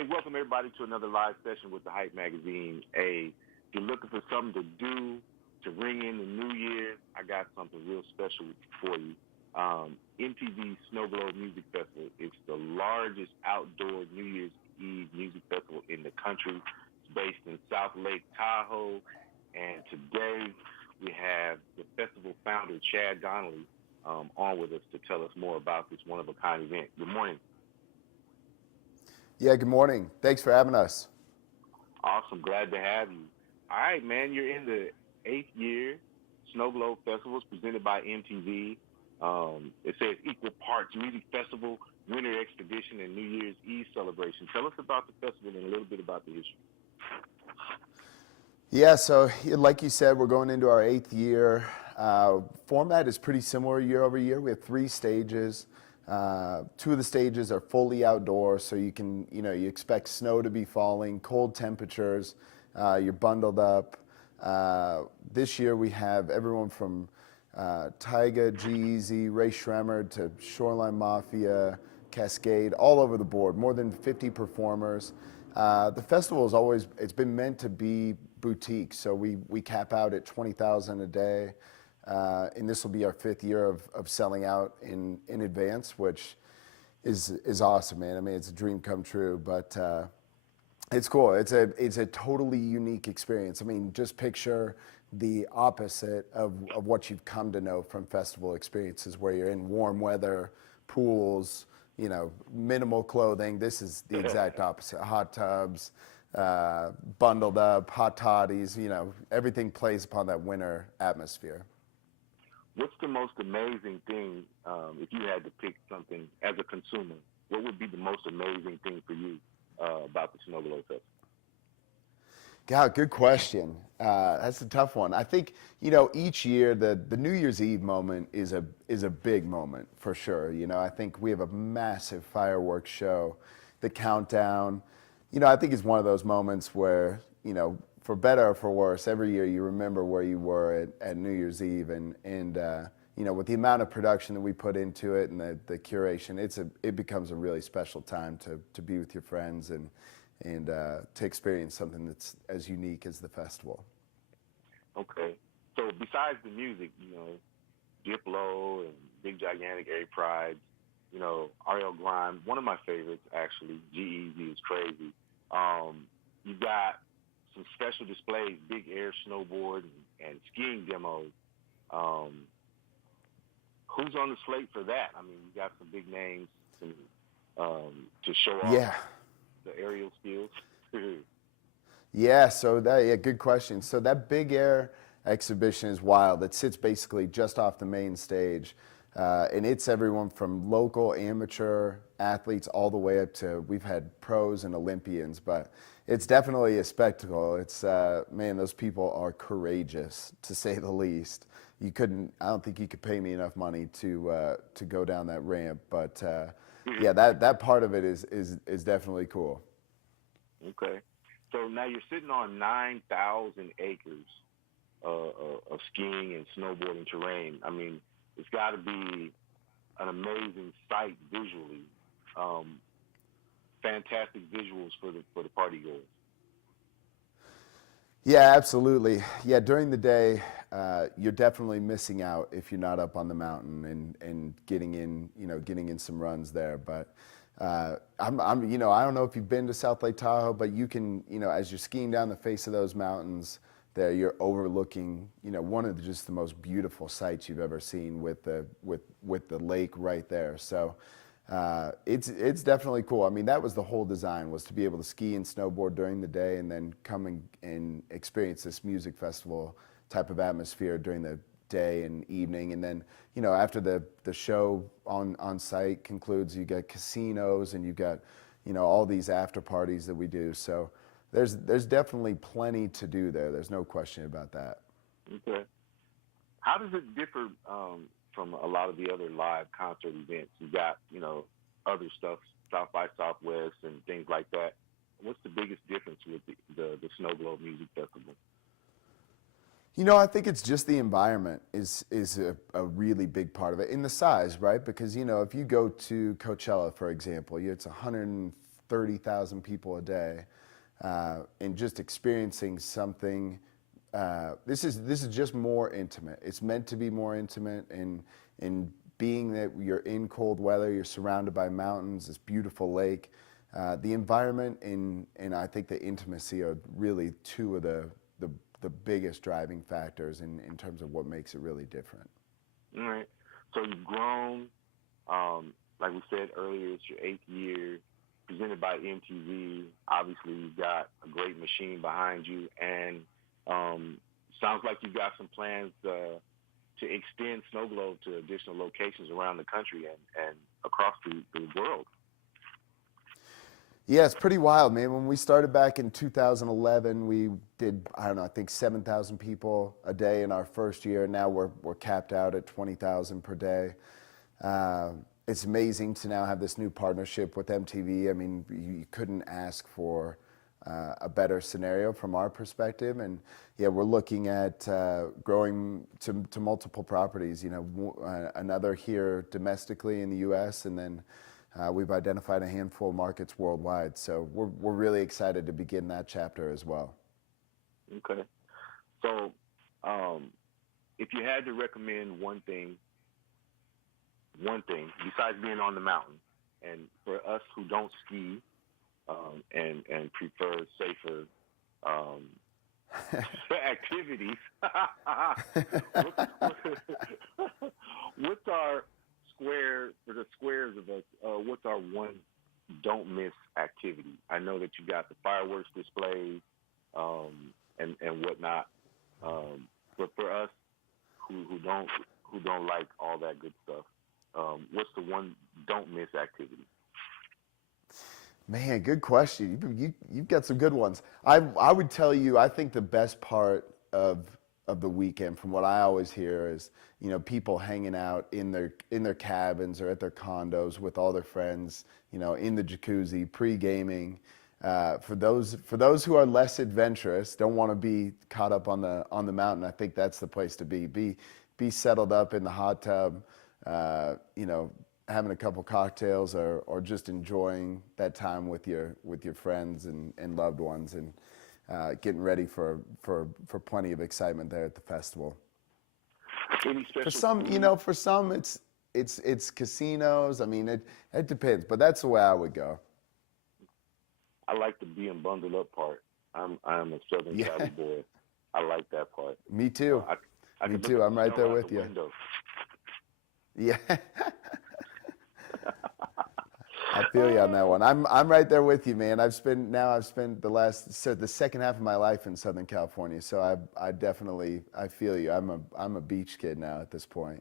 Hey, welcome everybody to another live session with the Hype Magazine. Hey, if you're looking for something to do to ring in the New Year's, I got something real special for you. MTV SnowGlobe Music Festival is the largest outdoor New Year's Eve music festival in the country. It's based in South Lake Tahoe, and today we have the festival founder, Chad Donnelly, on with us to tell us more about this one-of-a-kind event. Good morning. Yeah, good morning. Thanks for having us. Awesome. Glad to have you. All right, man. You're in the 8th year. SnowGlobe Festival is presented by MTV. It says equal parts music festival, winter expedition, and New Year's Eve celebration. Tell us about the festival and a little bit about the history. Yeah, so like you said, we're going into our 8th year. Format is pretty similar year over year. We have 3 stages. 2 of the stages are fully outdoors, so you can, you expect snow to be falling, cold temperatures, you're bundled up. This year we have everyone from Tyga, G-Eazy, Rezz to Shoreline Mafia, Kaskade, all over the board, more than 50 performers. The festival is always, it's been meant to be boutique, so we cap out at 20,000 a day. And this will be our 5th year of selling out in advance, which is awesome, man. I mean, it's a dream come true, but it's cool. It's a totally unique experience. I mean, just picture the opposite of what you've come to know from festival experiences, where you're in warm weather, pools, minimal clothing. This is the exact opposite. Hot tubs, bundled up, hot toddies, everything plays upon that winter atmosphere. What's the most amazing thing, if you had to pick something as a consumer, what would be the most amazing thing for you about the SnowGlobe Festival? Yeah, good question. That's a tough one. I think, each year the New Year's Eve moment is a big moment for sure. I think we have a massive fireworks show, the countdown. I think it's one of those moments where, for better or for worse, every year you remember where you were at New Year's Eve, and with the amount of production that we put into it and the curation, it becomes a really special time to be with your friends and to experience something that's as unique as the festival. Okay, so besides the music, Diplo and Big Gigantic, Prydz, Grime, one of my favorites actually, G-Eazy is crazy. You got some special displays, big air snowboard and skiing demos. Who's on the slate for that? I mean, you got some big names to show off the aerial skills. Yeah, so good question. So that big air exhibition is wild. It sits basically just off the main stage. And it's everyone from local amateur athletes all the way up to, we've had pros and Olympians, but it's definitely a spectacle. It's, man, those people are courageous, to say the least. I don't think you could pay me enough money to go down that ramp, but yeah, that part of it is definitely cool. Okay. So now you're sitting on 9,000 acres of skiing and snowboarding terrain. I mean, it's got to be an amazing sight visually. Fantastic visuals for the party goers. Yeah, absolutely. Yeah, during the day, you're definitely missing out if you're not up on the mountain and getting in some runs there. But I don't know if you've been to South Lake Tahoe, but you can, as you're skiing down the face of those mountains there, you're overlooking, one of just the most beautiful sights you've ever seen with the lake right there. So it's definitely cool. I mean, that was the whole design, was to be able to ski and snowboard during the day and then come and experience this music festival type of atmosphere during the day and evening. And then, after the show on site concludes, you get casinos and you got, all these after parties that we do. So there's definitely plenty to do there. There's no question about that. Okay. How does it differ from a lot of the other live concert events? You got, other stuff, South by Southwest and things like that. What's the biggest difference with the SnowGlobe Music Festival? I think it's just the environment is a really big part of it, in the size, right? Because, if you go to Coachella, for example, it's 30,000 people a day, and just experiencing something. This is just more intimate. It's meant to be more intimate, and being that you're in cold weather, you're surrounded by mountains, this beautiful lake. The environment and I think the intimacy are really two of the biggest driving factors in terms of what makes it really different. All right. So you've grown. Like we said earlier, it's your 8th year, presented by MTV. Obviously, you've got a great machine behind you, and sounds like you've got some plans to extend SnowGlobe to additional locations around the country and across the world. Yeah, it's pretty wild, man. When we started back in 2011, we did, I don't know, I think 7,000 people a day in our first year. Now we're capped out at 20,000 per day. It's amazing to now have this new partnership with MTV. I mean, you couldn't ask for a better scenario from our perspective. And yeah, we're looking at growing to multiple properties, you know, another here domestically in the US, and then we've identified a handful of markets worldwide, so we're really excited to begin that chapter as well. Okay. So if you had to recommend one thing besides being on the mountain, and for us who don't ski and prefer safer activities, what's our for the squares of us, what's our one don't miss activity? I know that you got the fireworks displays and whatnot, but for us who don't like all that good stuff, what's the one don't miss activity? Man, good question. You've got some good ones. I would tell you, I think the best part of the weekend, from what I always hear, is, you know, people hanging out in their cabins or at their condos with all their friends, you know, in the jacuzzi, pre-gaming. For those who are less adventurous, don't want to be caught up on the mountain, I think that's the place to be. Be settled up in the hot tub, you know, having a couple cocktails or just enjoying that time with your friends and loved ones, and getting ready for plenty of excitement there at the festival. Any special for some, food? you know, for some it's casinos. I mean, it depends, but that's the way I would go. I like the being bundled up part. I'm a Southern Cali boy. I like that part. Me too. Me too. I'm right there with you. Window. Yeah. I feel you on that one. I'm right there with you, man. I've spent the second half of my life in Southern California, so I definitely feel you. I'm a beach kid now at this point.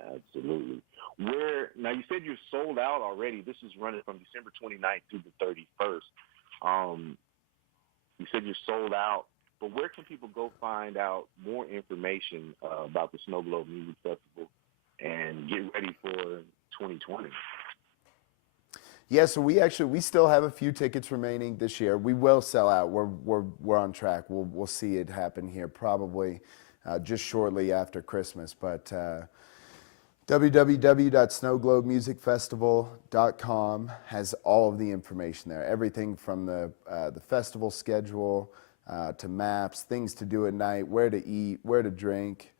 Absolutely. Now you said you're sold out already. This is running from December 29th through the 31st. You said you're sold out, but where can people go find out more information about the SnowGlobe Music Festival and get ready for 2020? Yeah, so we still have a few tickets remaining this year. We will sell out. We're on track. We'll see it happen here probably just shortly after Christmas. But www.snowglobemusicfestival.com has all of the information there. Everything from the festival schedule to maps, things to do at night, where to eat, where to drink,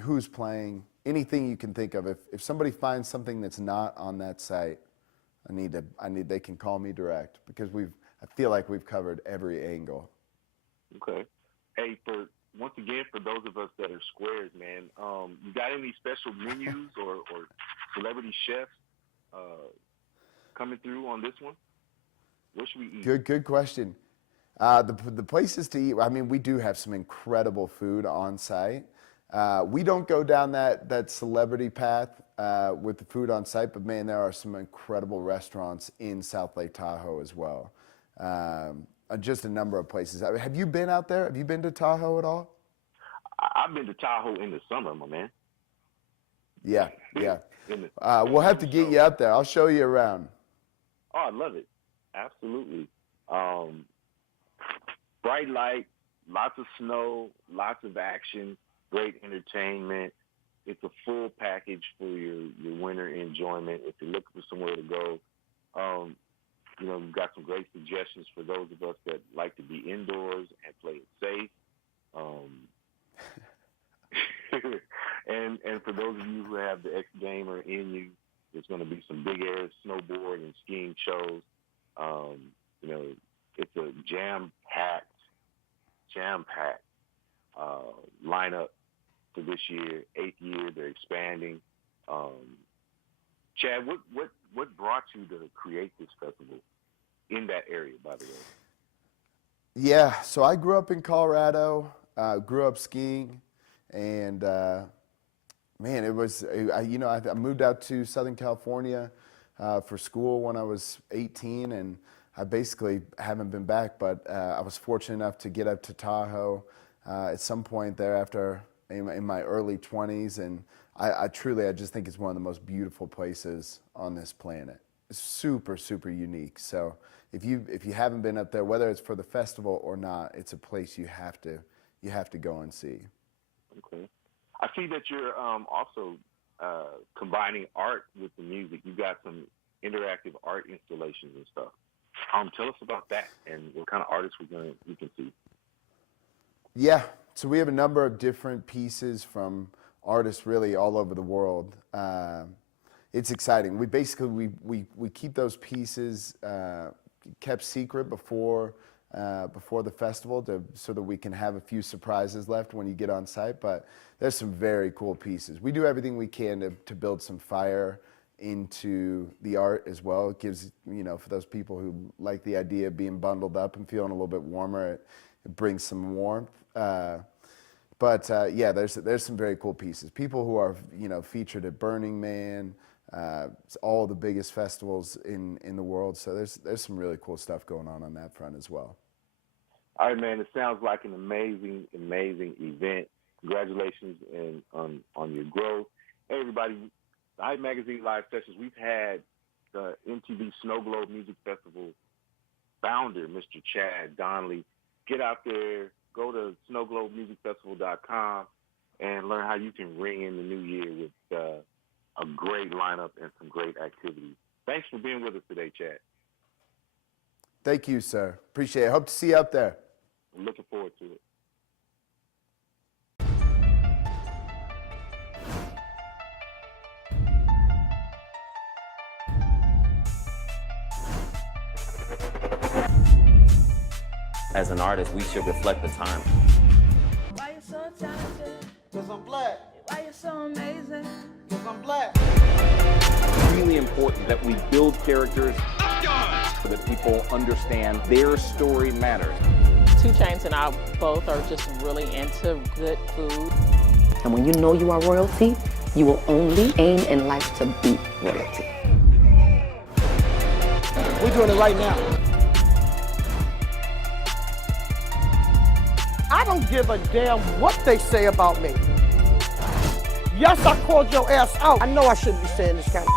who's playing, anything you can think of. If somebody finds something that's not on that site, they can call me direct, because I feel like we've covered every angle. Okay. Hey, once again, for those of us that are squares, man, you got any special menus or celebrity chefs coming through on this one? What should we eat? Good question. The places to eat, I mean, we do have some incredible food on site. We don't go down that celebrity path with the food on site, but man, there are some incredible restaurants in South Lake Tahoe as well. Just a number of places. Have you been out there? Have you been to Tahoe at all? I've been to Tahoe in the summer, my man. Yeah. We'll have to get you out there. I'll show you around. Oh, I love it. Absolutely. Bright lights, lots of snow, lots of action, great entertainment. It's a full package for your winter enjoyment if you're looking for somewhere to go. we've got some great suggestions for those of us that like to be indoors and play it safe. And for those of you who have the ex-gamer in you, there's going to be some big air snowboard and skiing shows. It's a jam-packed lineup for this year, 8th year. They're expanding. Chad, what brought you to create this festival in that area, by the way? Yeah, so I grew up in Colorado, grew up skiing, and man, it was, I moved out to Southern California for school when I was 18, and I basically haven't been back, but I was fortunate enough to get up to Tahoe at some point thereafter in my early 20s, and I just think it's one of the most beautiful places on this planet. It's super, super unique. So if you haven't been up there, whether it's for the festival or not, it's a place you have to go and see. Okay. I see that you're also combining art with the music. You've got some interactive art installations and stuff. Tell us about that and what kind of artists we can see. Yeah, so we have a number of different pieces from artists really all over the world. It's exciting. We basically we keep those pieces kept secret before the festival so that we can have a few surprises left when you get on site. But there's some very cool pieces. We do everything we can to build some fire into the art as well. It gives, for those people who like the idea of being bundled up and feeling a little bit warmer, it brings some warmth. But there's some very cool pieces. People who are, featured at Burning Man, all the biggest festivals in the world. So there's some really cool stuff going on that front as well. All right, man. It sounds like an amazing, amazing event. Congratulations on your growth. Hey, everybody. The Hype Magazine Live Sessions, we've had the MTV SnowGlobe Music Festival founder, Mr. Chad Donnelly. Get out there, go to snowglobemusicfestival.com and learn how you can ring in the new year with a great lineup and some great activities. Thanks for being with us today, Chad. Thank you, sir. Appreciate it. Hope to see you up there. I'm looking forward to it. As an artist, we should reflect the time. Why you so talented? 'Cause I'm black. Why you so amazing? 'Cause I'm black. It's really important that we build characters so that people understand their story matters. 2 Chainz and I both are just really into good food. And when you know you are royalty, you will only aim in life to be royalty. We're doing it right now. I don't give a damn what they say about me. Yes, I called your ass out. I know I shouldn't be saying this kind of.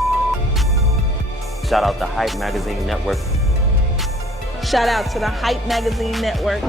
Shout out the Hype Magazine Network. Shout out to the Hype Magazine Network.